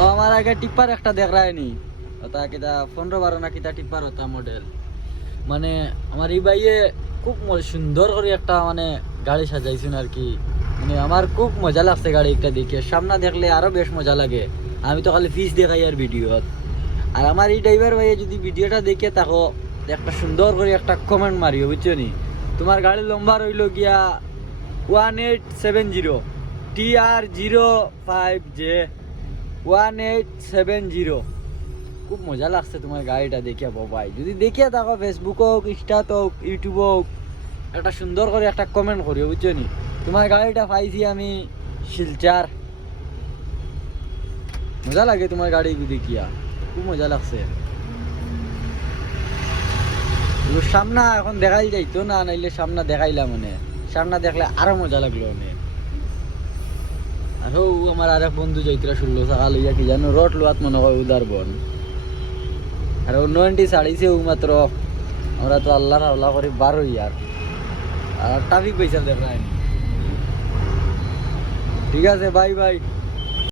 ও আমার আগে টিপ্পার একটা দেখ রায়নি ওটা কিতা 15-12 না কিতা টিপ্পার ওটা মডেল মানে আমার এই ভাইয়ে খুব সুন্দর করে একটা মানে গাড়ি সাজাইছেন আর কি মানে আমার খুব মজা লাগছে গাড়িটা দেখে সামনে দেখলে আরো বেশ মজা লাগে আমি তো খালি ফিস দেখাই আর ভিডিও আর আমার এই ড্রাইভার ভাইয়ে যদি ভিডিওটা দেখে থাকো একটা সুন্দর করে একটা কমেন্ট মারিও বুঝছো নি তোমার গাড়ির লম্বা রইল গিয়া 1870 TR05J 1870 খুব মজা লাগছে তোমার গাড়িটা দেখিয়া ভাই যদি দেখিয়া থাকো ফেসবুক হোক ইনস্টাত হোক ইউটিউব হোক একটা সুন্দর করে একটা কমেন্ট করিও বুঝছো নি তোমার গাড়িটা পাইছি আমি শিলচার মজা লাগে তোমার গাড়ি দেখিয়া খুব মজা লাগছে সামনা এখন দেখাই যাইতো না নাইলে সামনা দেখাইলাম মানে সামনা দেখলে আরো মজা লাগলো অনেক আর আমার আরেক বন্ধু যাইতরা 16 টাকা লইয়া কি জানো রট লোয়াত মনে হয় উদার বন আর অন্য আন্টি ছাড়িছে মাত্র আমরা তো আল্লাহর আল্লাহ করে 12 ইয়ার আর ট্রাফিক পয়সা দেখায়নি ঠিক আছে বাই বাই